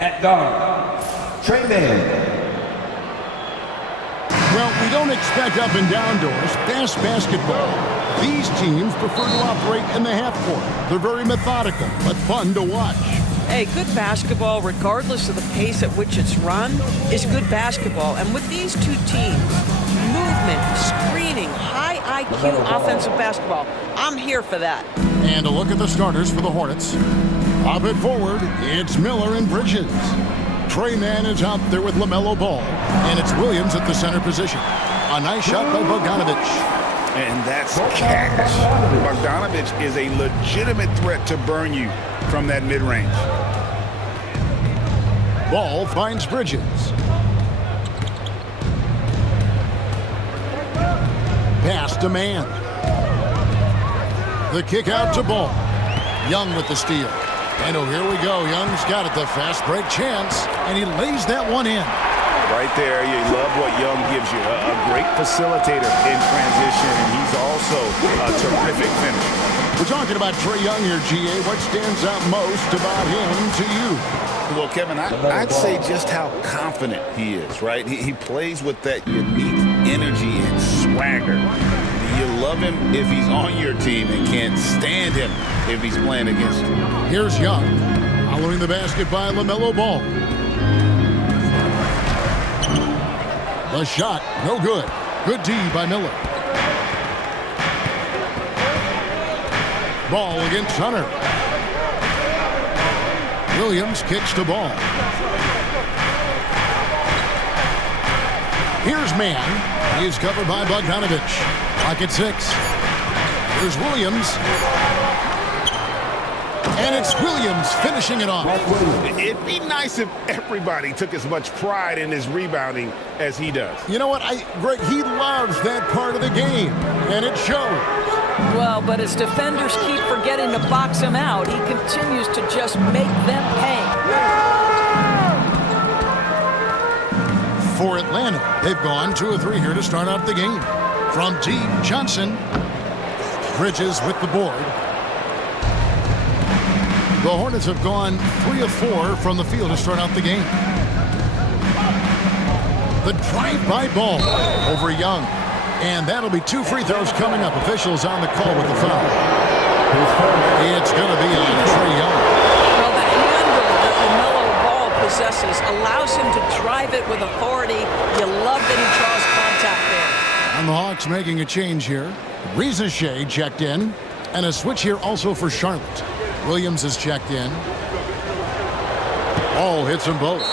At guard, Trey Man. Well, we don't expect up and down doors. Fast basketball. These teams prefer to operate in the half court. They're very methodical, but fun to watch. Hey, good basketball, regardless of the pace at which it's run, is good basketball. And with these two teams, movement, screening, high IQ offensive basketball, I'm here for that. And a look at the starters for the Hornets. Pop it forward, it's Miller and Bridges. Trey Man is out there with LaMelo Ball, and it's Williams at the center position. A nice shot by Bogdanovic. And that's cash. Bogdanovic is a legitimate threat to burn you from that mid-range. Ball finds Bridges. Pass to Man. The kick out to Ball. Young with the steal. And oh, here we go. Young's got it, the fast break chance, and he lays that one in. Right there, you love what Young gives you. A great facilitator in transition, and he's also a terrific finisher. We're talking about Trae Young here, GA. What stands out most about him to you? Well, Kevin, I'd say just how confident he is, right? He plays with that unique energy and swagger. You love him if he's on your team and can't stand him if he's playing against you. Here's Young, following the basket by LaMelo Ball. The shot, no good. Good D by Miller. Ball against Hunter. Williams kicks to Ball. Here's Man. He is covered by Bogdanovic. Clock at 6. Here's Williams. And it's Williams finishing it off. It'd be nice if everybody took as much pride in his rebounding as he does. You know what, Greg, he loves that part of the game, and it shows. Well, but as defenders keep forgetting to box him out, he continues to just make them pay. For Atlanta, they've gone 2 of 3 here to start out the game. From deep, Johnson. Bridges with the board. The Hornets have gone 3 of 4 from the field to start out the game. The drive-by Ball over Young. And that'll be 2 free throws coming up. Officials on the call with the foul. It's going to be on Trae Young. Well, the handle that LaMelo Ball possesses allows him to drive it with authority. You love that he draws contact there. And the Hawks making a change here. Reza Shea checked in. And a switch here also for Charlotte. Williams is checked in. Ball hits them both.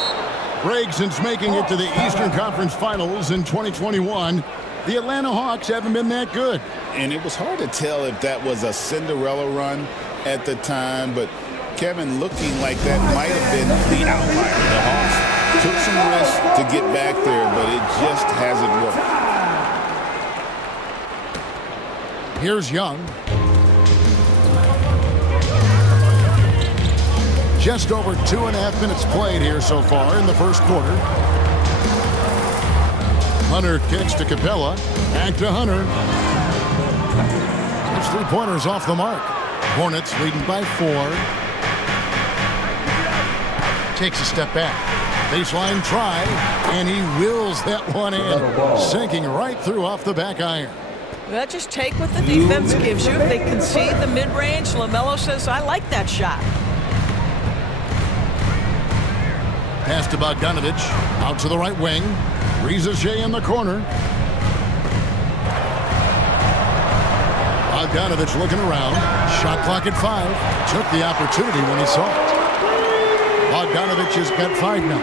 Greg, since making it to the Eastern Conference Finals in 2021, the Atlanta Hawks haven't been that good. And it was hard to tell if that was a Cinderella run at the time, but Kevin, looking like that might have been the outlier. The Hawks took some risks to get back there, but it just hasn't worked. Here's Young. Just over 2.5 minutes played here so far in the first quarter. Hunter kicks to Capella. Back to Hunter. It's 3-pointers off the mark. Hornets leading by 4. Takes a step back. Baseline try. And he wills that one in. Sinking right through off the back iron. Well, just take what the defense gives you. If they concede the mid-range, LaMelo says, I like that shot. Pass to Bogdanovic. Out to the right wing. Reza Shea in the corner. Bogdanovic looking around. Shot clock at 5. Took the opportunity when he saw it. Bogdanovic has got 5 now.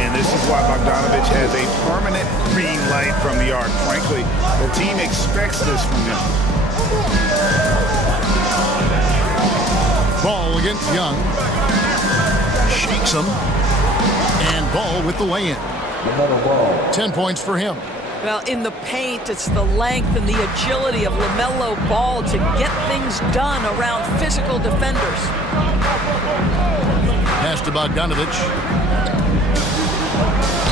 And this is why Bogdanovic has a permanent green light from the arc. Frankly, the team expects this from him. Ball against Young. Shakes him. And Ball with the lay-in. 10 points for him. Well, in the paint, it's the length and the agility of LaMelo Ball to get things done around physical defenders. Pass to Bogdanovic.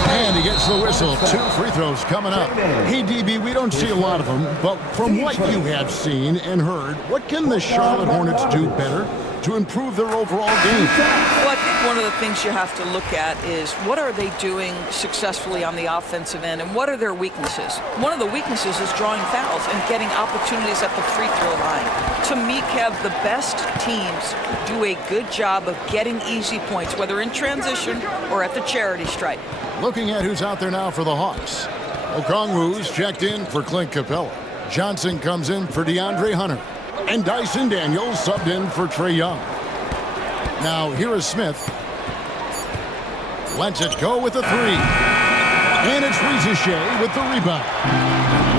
And he gets the whistle. 2 free throws coming up. Hey, DB, we don't see a lot of them, but from what you have seen and heard, what can the Charlotte Hornets do better to improve their overall game? Well, I think one of the things you have to look at is what are they doing successfully on the offensive end and what are their weaknesses? One of the weaknesses is drawing fouls and getting opportunities at the free throw line. To me, Kev, the best teams do a good job of getting easy points, whether in transition or at the charity stripe. Looking at who's out there now for the Hawks. Okongwu's checked in for Clint Capella. Johnson comes in for DeAndre Hunter. And Dyson Daniels subbed in for Trae Young. Now here is Smith. Lets it go with a three. And it's Shea with the rebound.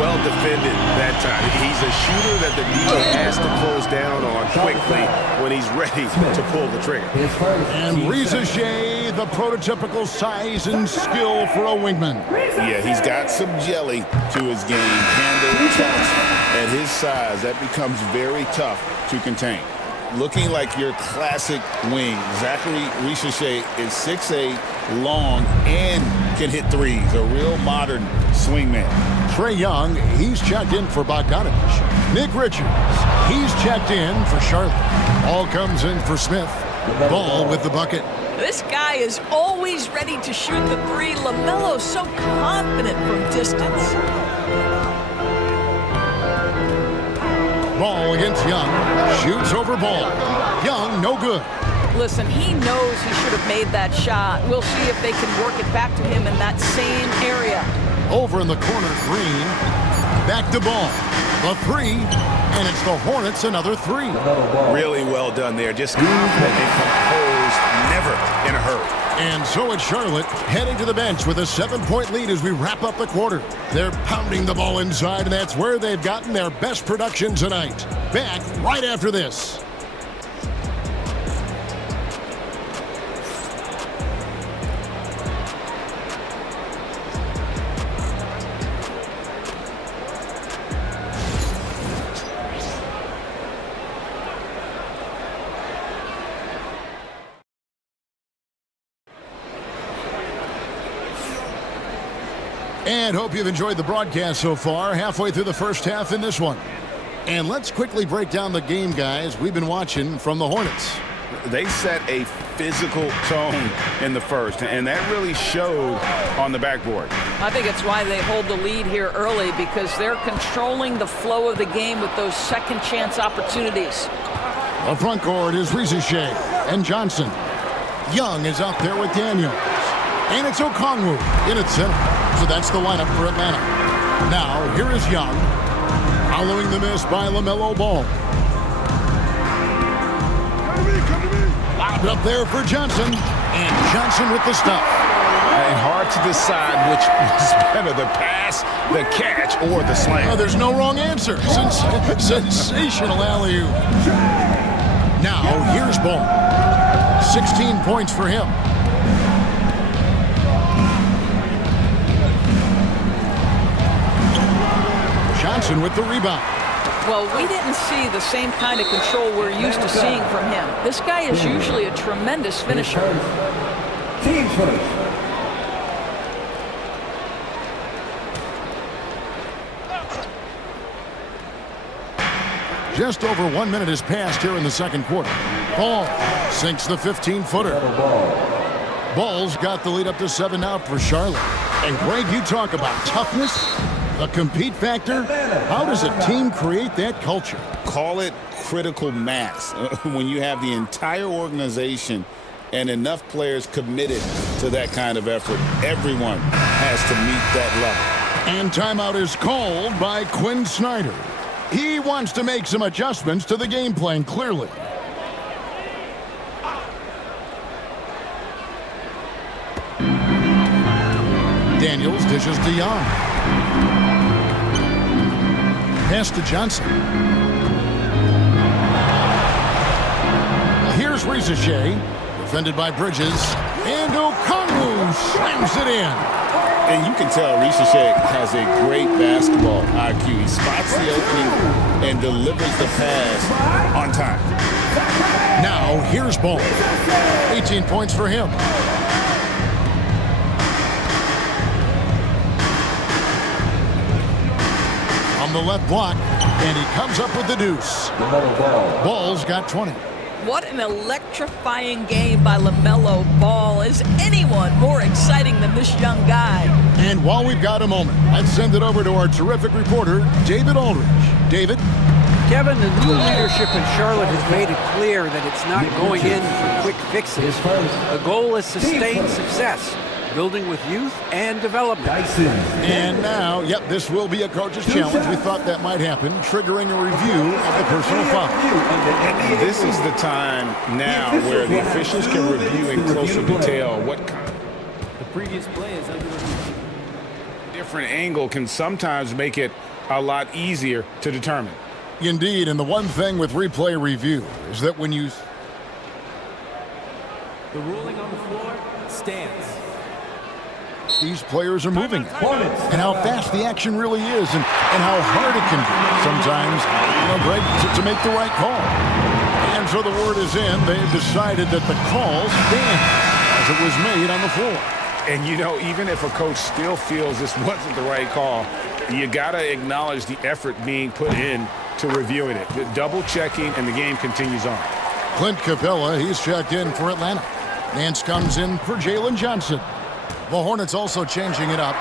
Well defended that time. He's a shooter that the defense has to close down on quickly when he's ready to pull the trigger. And Shea, the prototypical size and skill for a wingman. Yeah, he's got some jelly to his game. Handle touch at his size. That becomes very tough to contain. Looking like your classic wing. Zachary Shea is 6'8", long, and can hit threes. A real modern swingman. Trae Young, he's checked in for Bogdanovich. Nick Richards, he's checked in for Charlotte. All comes in for Smith. Ball with the bucket. This guy is always ready to shoot the three. LaMelo's so confident from distance. Ball against Young. Shoots over Ball. Young, no good. Listen, he knows he should have made that shot. We'll see if they can work it back to him in that same area. Over in the corner, Green. Back to Ball. The three, and it's the Hornets another three. Really well done there. Just confident and composed, never in a hurry. And so it's Charlotte heading to the bench with a 7-point lead as we wrap up the quarter. They're pounding the ball inside, and that's where they've gotten their best production tonight. Back right after this. And hope you've enjoyed the broadcast so far, halfway through the first half in this one. And let's quickly break down the game, guys, we've been watching from the Hornets. They set a physical tone in the first, and that really showed on the backboard. I think it's why they hold the lead here early, because they're controlling the flow of the game with those second chance opportunities. The front court is Shea and Johnson. Young is out there with Daniels. And it's Okongwu in its center. So that's the lineup for Atlanta. Now, here is Young, following the miss by LaMelo Ball. Lobbed up there for Johnson, and Johnson with the stop. And hard to decide which was better, the pass, the catch, or the slam. Oh, there's no wrong answer. Sensational alley-oop. Now, here's Ball. 16 points for him. Johnson with the rebound. Well, we didn't see the same kind of control we're used to seeing from him. This guy is usually a tremendous finisher. Team first. Just over 1 minute has passed here in the second quarter. Ball sinks the 15-footer. Ball's got the lead up to 7 now for Charlotte. And Greg, you talk about toughness, the compete factor. How does a team create that culture? Call it critical mass. When you have the entire organization and enough players committed to that kind of effort, everyone has to meet that level. And timeout is called by Quinn Snyder. He wants to make some adjustments to the game plan, clearly. Daniels dishes to Young. Pass to Johnson. Here's Shea, defended by Bridges. And Okongwu slams it in. And you can tell Shea has a great basketball IQ. He spots the opening and delivers the pass on time. Now, here's Ball. 18 points for him. On the left block, and he comes up with the deuce. Ball's got 20. What an electrifying game by LaMelo Ball. Is anyone more exciting than this young guy? And while we've got a moment, let's send it over to our terrific reporter, David Aldridge. David? Kevin, the new leadership in Charlotte has made it clear that it's not going in for quick fixes. The goal is sustained success, building with youth and development. And now, yep, this will be a coach's challenge. We thought that might happen, triggering a review of the personal foul. And this is the time now where the officials can review in closer detail what kind of The previous play is under review. different angle can sometimes make it a lot easier to determine. Indeed, and the one thing with replay review is that when you... The ruling on the floor stands. These players are moving, and how fast the action really is, and how hard it can be sometimes, Greg, to make the right call. And so the word is in. They've decided that the call stands as it was made on the floor. And, even if a coach still feels this wasn't the right call, you got to acknowledge the effort being put in to reviewing it. The double-checking, and the game continues on. Clint Capella, he's checked in for Atlanta. Nance comes in for Jalen Johnson. The Hornets also changing it up.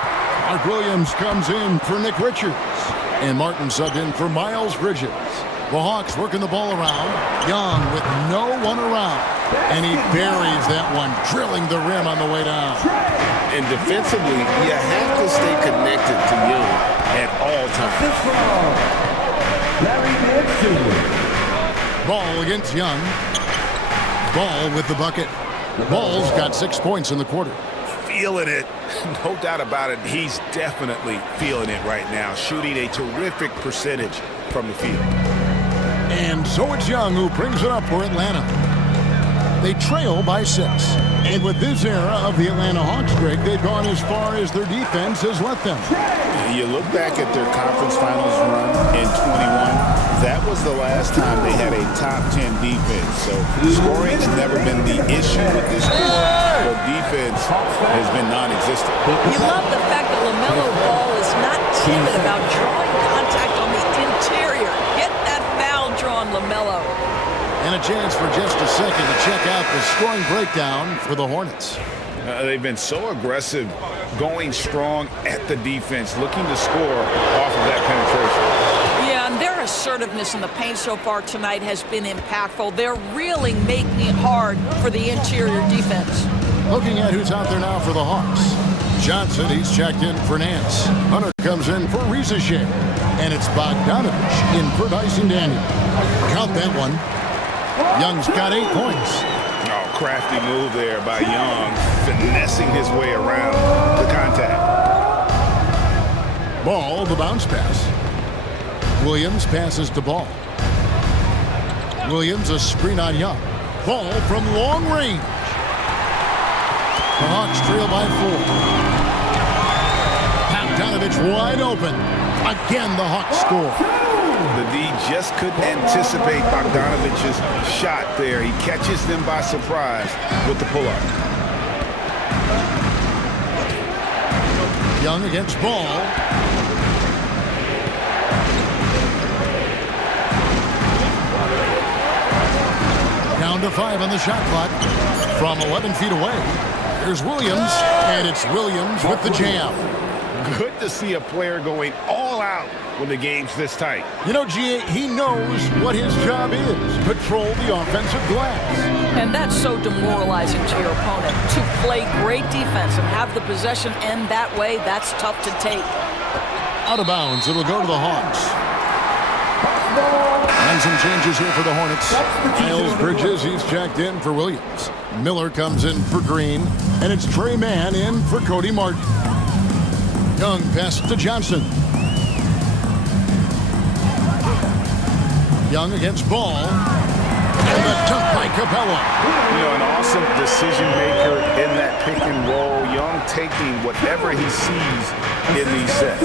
Mark Williams comes in for Nick Richards. And Martin subbed in for Miles Bridges. The Hawks working the ball around. Young with no one around. And he buries that one, drilling the rim on the way down. And defensively, you have to stay connected to Young at all times. Ball against Young. Ball with the bucket. Ball's got 6 points in the quarter. Feeling it. No doubt about it. He's definitely feeling it right now. Shooting a terrific percentage from the field. And so it's Young who brings it up for Atlanta. They trail by 6. And with this era of the Atlanta Hawks, Greg, they've gone as far as their defense has let them. You look back at their conference finals run in 21. That was the last time they had a top 10 defense. So scoring's never been the issue with this score, but defense has been non-existent. You love the fact that LaMelo Ball is not timid about drawing contact on the interior. Get that foul drawn, LaMelo. And a chance for just a second to check out the scoring breakdown for the Hornets. They've been so aggressive, going strong at the defense, looking to score off of that penetration. Yeah, and their assertiveness in the paint so far tonight has been impactful. They're really making it hard for the interior defense. Looking at who's out there now for the Hawks. Johnson, he's checked in for Nance. Hunter comes in for Rizachet. And it's Bogdanovich in for Dyson Daniel. Count that one. Young's got 8 points. Oh, crafty move there by Young, finessing his way around the contact. Ball, the bounce pass. Williams passes to Ball. Williams, a screen on Young. Ball from long range. The Hawks trail by 4. Bogdanovich wide open. Again, the Hawks score. The D just couldn't anticipate Bogdanovich's shot there. He catches them by surprise with the pull-up. Young against Ball. Down to 5 on the shot clock from 11 feet away. Here's Williams, and it's Williams with the jam. Good to see a player going all out when the game's this tight. G.A., he knows what his job is. Patrol the offensive glass. And that's so demoralizing to your opponent. To play great defense and have the possession end that way, that's tough to take. Out of bounds, it'll go to the Hawks. And some changes here for the Hornets. Miles Bridges, he's checked in for Williams. Miller comes in for Green. And it's Trey Mann in for Cody Martin. Young pass to Johnson. Young against Ball. And the dunk by Capella. An awesome decision maker in that pick and roll. Young taking whatever he sees in these sets.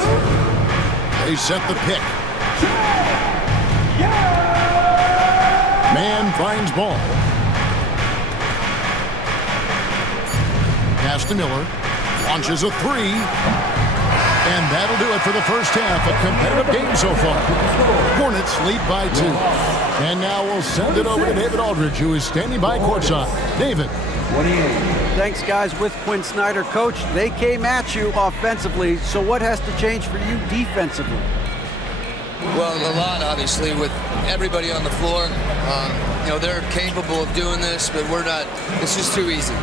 They set the pick. Man finds Ball. Pass to Miller. Launches a 3. And that'll do it for the first half. A competitive game so far. Hornets lead by 2. And now we'll send it over to David Aldridge, who is standing by courtside. David. 28. Thanks, guys. With Quinn Snyder, coach, they came at you offensively. So what has to change for you defensively? Well, a lot, obviously, with everybody on the floor. You know, they're capable of doing this, but we're not. It's just too easy.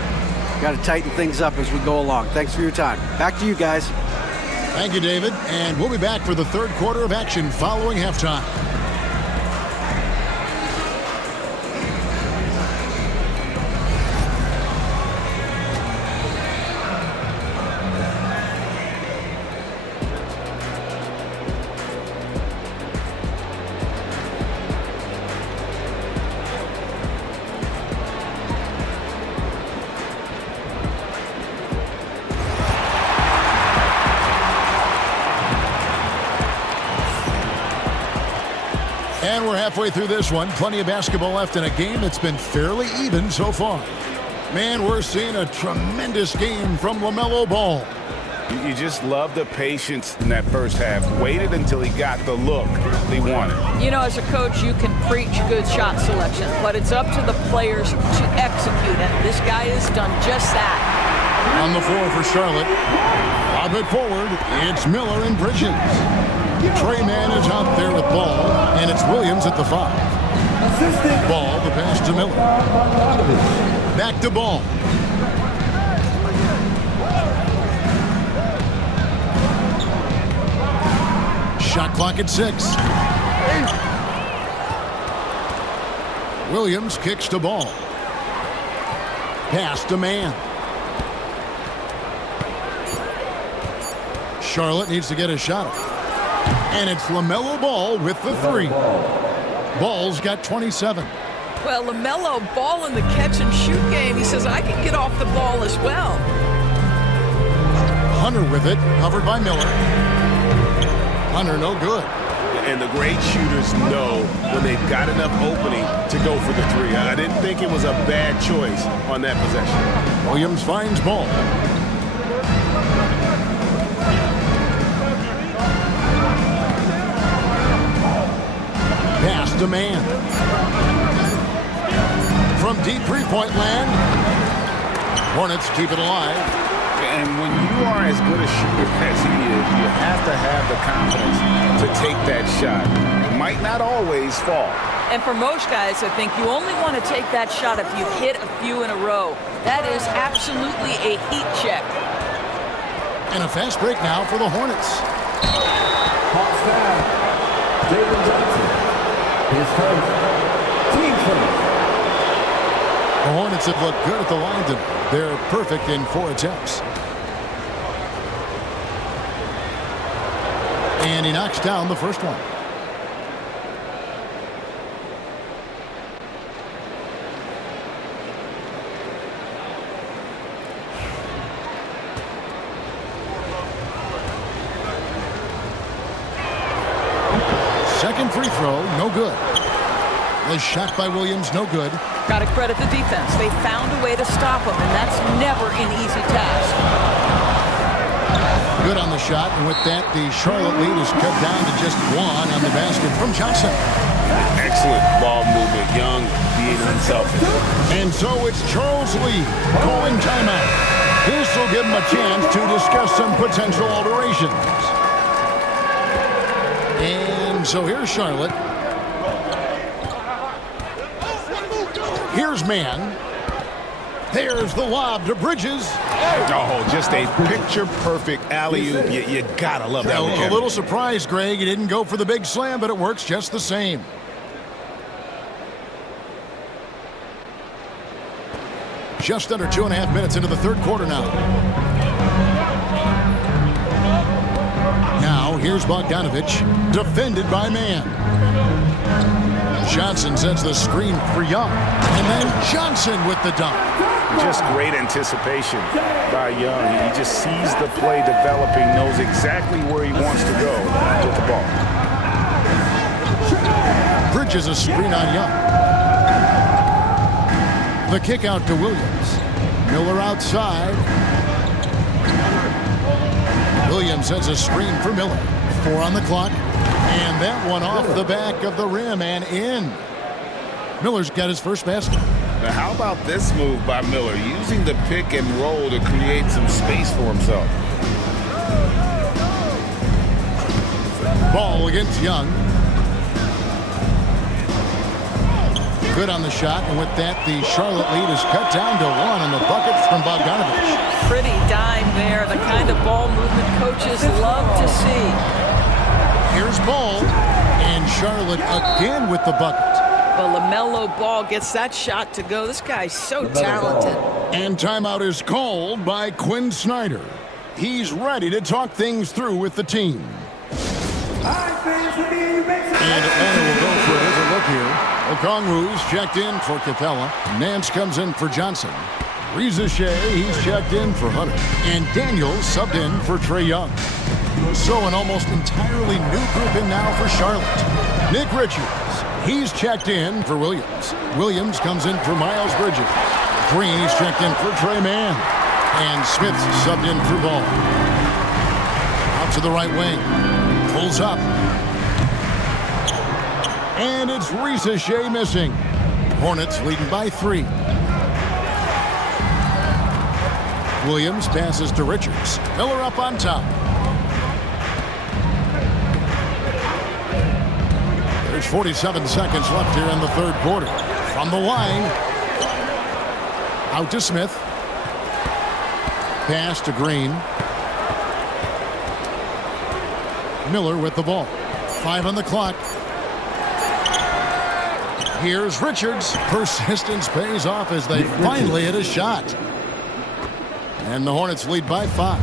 Got to tighten things up as we go along. Thanks for your time. Back to you guys. Thank you, David. And we'll be back for the third quarter of action following halftime. And we're halfway through this one. Plenty of basketball left in a game that's been fairly even so far. Man, we're seeing a tremendous game from LaMelo Ball. You just love the patience in that first half. Waited until he got the look he wanted. You know, as a coach, you can preach good shot selection, but it's up to the players to execute it. This guy has done just that. On the floor for Charlotte. Lob it forward. It's Miller and Bridges. Trey Mann is out there with Ball, and it's Williams at the 5. Assistant. Ball, the pass to Miller. Back to Ball. Shot clock at 6. Williams kicks to Ball. Pass to Mann. Charlotte needs to get a shot up. And it's LaMelo Ball with the 3. Ball's got 27. Well, LaMelo Ball in the catch-and-shoot game. He says, I can get off the ball as well. Hunter with it, covered by Miller. Hunter, no good. And the great shooters know when they've got enough opening to go for the 3. I didn't think it was a bad choice on that possession. Williams finds Ball. Pass to Mann. From deep three-point land, Hornets keep it alive. And when you are as good a shooter as he is, you have to have the confidence to take that shot. It might not always fall. And for most guys, I think you only want to take that shot if you've hit a few in a row. That is absolutely a heat check. And a fast break now for the Hornets. Hawks foul. David Johnson. His first. Team first. The Hornets have looked good at the line tonight. They're perfect in 4 attempts. And he knocks down the first one. Second free throw, no good. The shot by Williams, no good. Got to credit the defense. They found a way to stop him, and that's never an easy task. Good on the shot, and with that, the Charlotte lead is cut down to just 1 on the basket from Johnson. Excellent ball movement. Young being unselfish. And so it's Charles Lee calling timeout. This will give him a chance to discuss some potential alterations. And so here's Charlotte. Here's Mann. There's the lob to Bridges. Oh, just a picture-perfect alley-oop. You gotta love that one. A little surprised, Greg. He didn't go for the big slam, but it works just the same. Just under 2.5 minutes into the third quarter now. Now, here's Bogdanovich, defended by Mann. Johnson sets the screen for Young. And then Johnson with the dunk. Just great anticipation by Young. He just sees the play developing, knows exactly where he wants to go with the ball. Bridges a screen on Young. The kick out to Williams. Miller outside. Williams has a screen for Miller. 4 on the clock. And that one off the back of the rim and in. Miller's got his first basket. Now, how about this move by Miller, using the pick and roll to create some space for himself? Ball against Young. Good on the shot, and with that, the Charlotte lead is cut down to 1 on the bucket from Bogdanovich. Pretty dime there, the kind of ball movement coaches love to see. Here's Ball, and Charlotte again with the bucket. Well, LaMelo Ball gets that shot to go. This guy's so talented. And timeout is called by Quinn Snyder. He's ready to talk things through with the team. And Atlanta will go for it as a look here. Okongwu's checked in for Capella. Nance comes in for Johnson. Reza Shea, he's checked in for Hunter. And Daniels subbed in for Trae Young. So an almost entirely new group in now for Charlotte. Nick Richards, he's checked in for Williams. Williams comes in for Miles Bridges. Green, he's checked in for Trey Mann. And Smith's subbed in for Ball. Out to the right wing. Pulls up. And it's Reza Shea missing. Hornets leading by 3. Williams passes to Richards. Miller up on top. There's 47 seconds left here in the third quarter. From the line. Out to Smith. Pass to Green. Miller with the ball. 5 on the clock. Here's Richards. Persistence pays off as they finally hit a shot. And the Hornets lead by 5.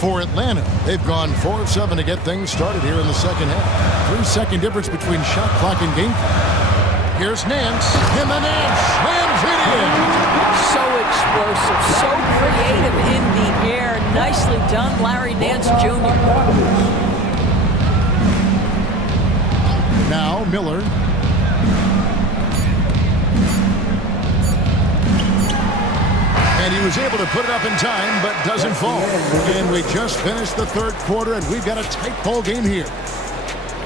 For Atlanta, they've gone 4 of 7 to get things started here in the second half. 3-second difference between shot clock and game clock. Here's Nance, and the Nance slams it in. So explosive, so creative in the air. Nicely done, Larry Nance Jr. Now Miller. And he was able to put it up in time, but doesn't fall. And we just finished the third quarter, and we've got a tight ball game here.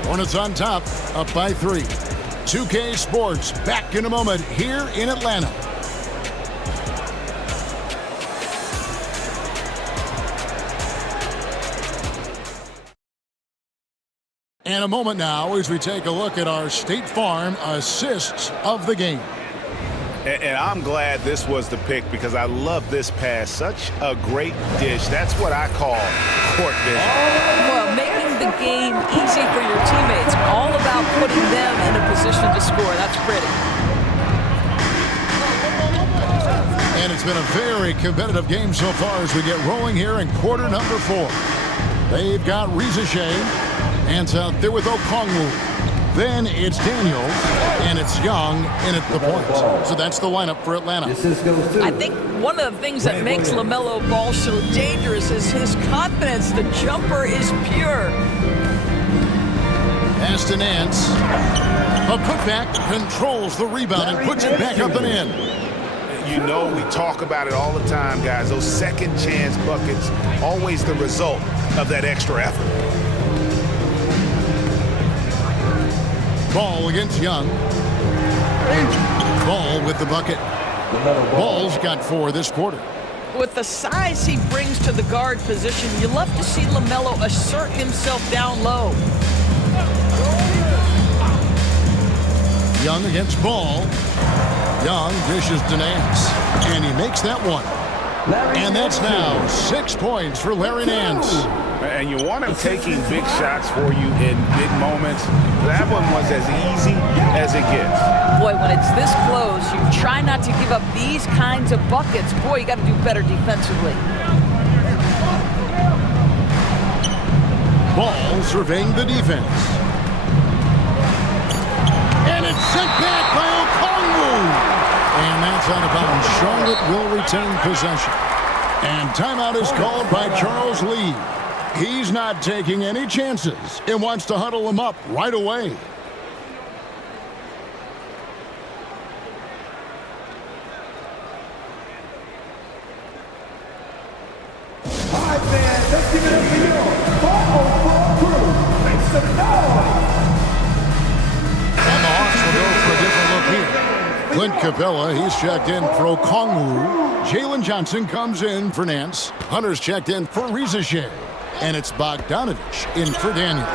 Hornets on top, up by 3. 2K Sports back in a moment here in Atlanta. And a moment now as we take a look at our State Farm assists of the game. And I'm glad this was the pick because I love this pass. Such a great dish. That's what I call court vision. Well, making the game easy for your teammates. All about putting them in a position to score. That's pretty. And it's been a very competitive game so far as we get rolling here in quarter number 4. They've got Reza Shea. Hands out there with Okongwu. Then it's Daniels, and it's Young in at the point. So that's the lineup for Atlanta. I think one of the things that makes LaMelo Ball so dangerous is his confidence. The jumper is pure. Pass to Nance. A putback controls the rebound and puts it back up and in. You know, we talk about it all the time, guys. Those second chance buckets, always the result of that extra effort. Ball against Young. Ball with the bucket. Ball's got 4 this quarter. With the size he brings to the guard position, you love to see LaMelo assert himself down low. Young against Ball. Young dishes to Nance. And he makes that one. And that's now 6 points for Larry Nance. And you want him taking big shots for you in big moments. That one was as easy as it gets. Boy, when it's this close, you try not to give up these kinds of buckets. Boy, you got to do better defensively. Ball surveying the defense. And it's sent back by Okongwu. And that's out of bounds. Charlotte will retain possession. And timeout is called by Charles Lee. He's not taking any chances and wants to huddle him up right away. Let's give it up for your 404 crew. Make some noise. And the Hawks will go for a different look here. Clint Capella, he's checked in for Okongwu. Jalen Johnson comes in for Nance. Hunter's checked in for Rizachet. And it's Bogdanovich in for Daniels.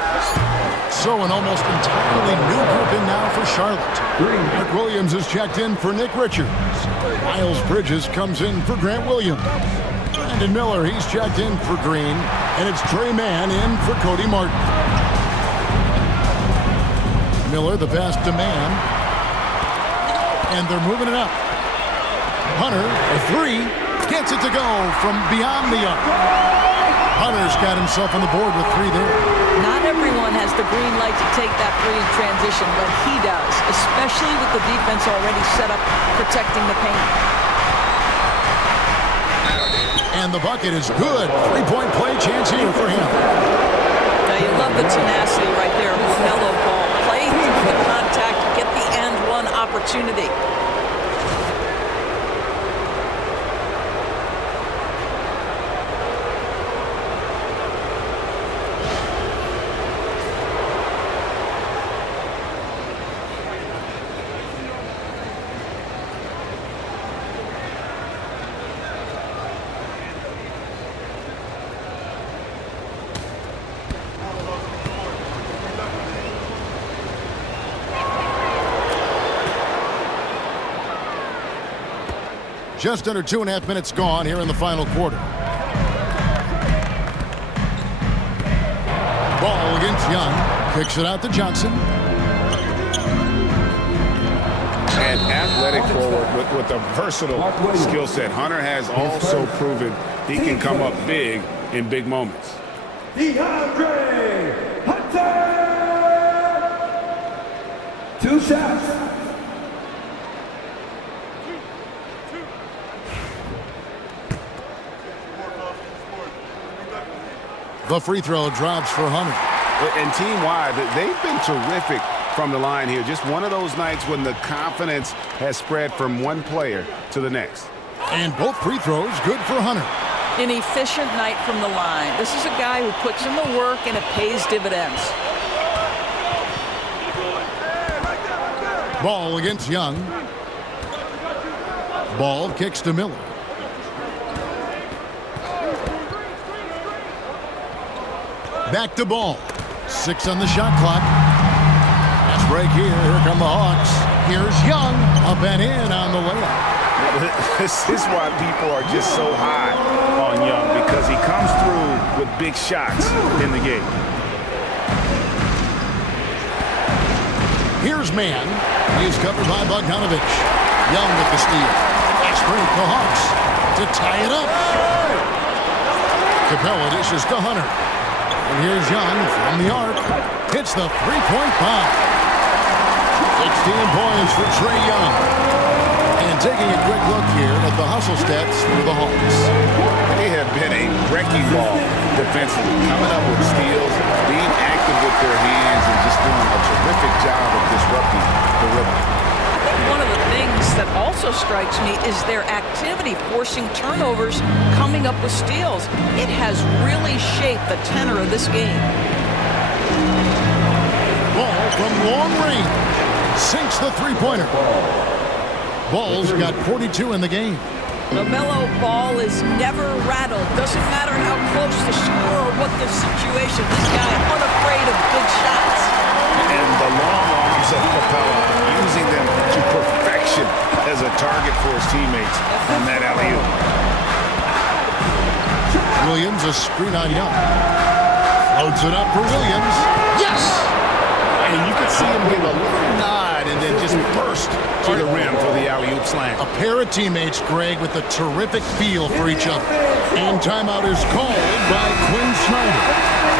So an almost entirely new group in now for Charlotte. Mark Williams is checked in for Nick Richards. Miles Bridges comes in for Grant Williams. Brandon Miller, he's checked in for Green. And it's Trey Mann in for Cody Martin. Miller, the pass to Mann. And they're moving it up. Hunter, a three, gets it to go from beyond the arc. Hunter's got himself on the board with three there. Not everyone has the green light to take that three in transition, but he does, especially with the defense already set up protecting the paint. And the bucket is good. Three-point play chance here for him. Now you love the tenacity right there of LaMelo Ball. Play through the contact, get the and one opportunity. Just under 2.5 minutes gone here in the final quarter. Ball against Young. Kicks it out to Johnson. An athletic forward with a versatile skill set. Hunter has also proven he can come up big in big moments. DeAndre Hunter. 2 shots. The free throw drops for Hunter. And team-wide, they've been terrific from the line here. Just one of those nights when the confidence has spread from one player to the next. And both free throws good for Hunter. An efficient night from the line. This is a guy who puts in the work and it pays dividends. Ball against Young. Ball kicks to Miller. Back to Ball. 6 on the shot clock. Fast break here. Here come the Hawks. Here's Young. Up and in on the layup. This is why people are just so high on Young, because he comes through with big shots in the game. Here's Mann. He's covered by Bogdanovich. Young with the steal. Fast break the Hawks to tie it up. Capella dishes to Hunter. And here's Young from the arc. Hits the three-point bomb. 16 points for Trae Young. And taking a quick look here at the hustle stats for the Hawks. They have been a wrecking ball defensively, coming up with steals, being active with their hands, and just doing a terrific job of disrupting the rhythm. One of the things that also strikes me is their activity, forcing turnovers, coming up with steals. It has really shaped the tenor of this game. Ball from long range. Sinks the three-pointer. Ball's got 42 in the game. LaMelo Ball is never rattled. Doesn't matter how close the score or what the situation. This guy unafraid of big shots. And the long arms of Capella, using them to perfection as a target for his teammates on that alley-oop. Williams, a screen on Young. Loads it up for Williams. Yes! And you can see him give a little nod and then just burst to the rim for the alley-oop slam. A pair of teammates, Greg, with a terrific feel for each other. And timeout is called by Quinn Snyder.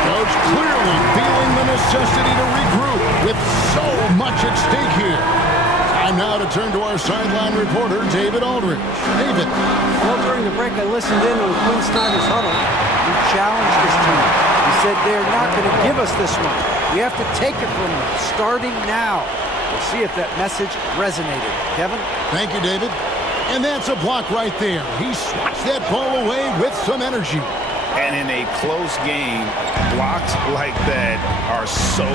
Coach clearly feeling the necessity to regroup with so much at stake here. Time now to turn to our sideline reporter, David Aldridge. David. Well, during the break, I listened in on Quinn Snyder's huddle. He challenged his team. He said they're not going to give us this one. We have to take it from them, starting now. We'll see if that message resonated. Kevin? Thank you, David. And that's a block right there. He swats that ball away with some energy. And in a close game, blocks like that are so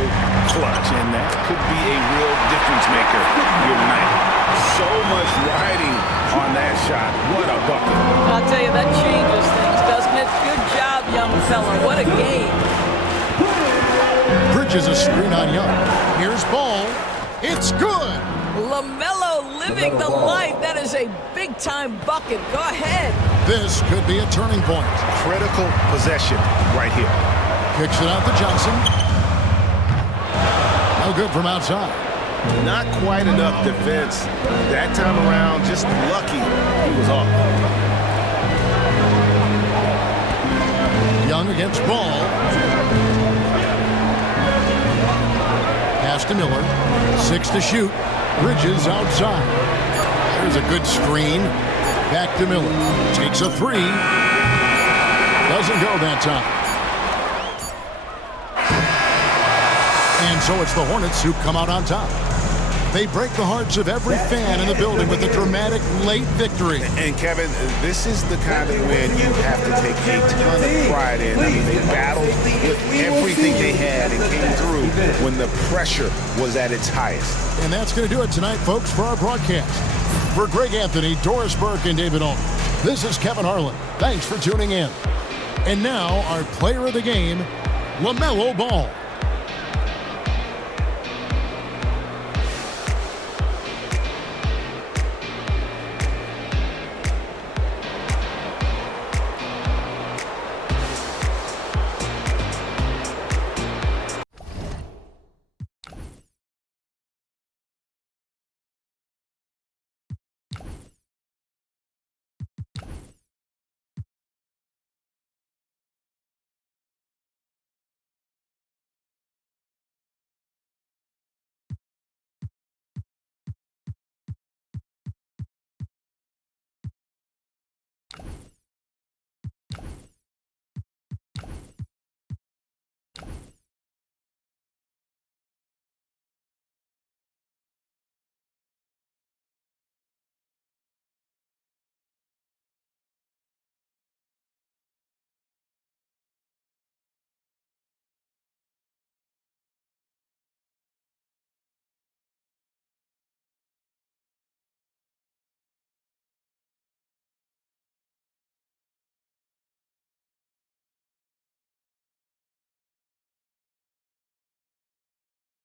clutch, and that could be a real difference maker here tonight. So much riding on that shot. What a bucket. I'll tell you, that changes things, doesn't it? Good job, young fella. What a game. Bridges a screen on Young. Here's Ball. It's good. LaMelo living the life. That is a big-time bucket. Go ahead. This could be a turning point. Critical possession right here. Kicks it out to Johnson. No good from outside. Not quite enough defense. That time around, just lucky he was off. Young against Ball. Pass to Miller. 6 to shoot. Bridges outside. There's a good screen. Back to Miller. Takes a 3. Doesn't go that time. And so it's the Hornets who come out on top. They break the hearts of every fan in the building with a dramatic late victory. And Kevin, this is the kind of win you have to take a ton of pride in. I mean, they battled with everything they had and came through when the pressure was at its highest. And that's going to do it tonight, folks, for our broadcast. For Greg Anthony, Doris Burke, and David Owen, this is Kevin Harlan. Thanks for tuning in. And now, our player of the game, LaMelo Ball.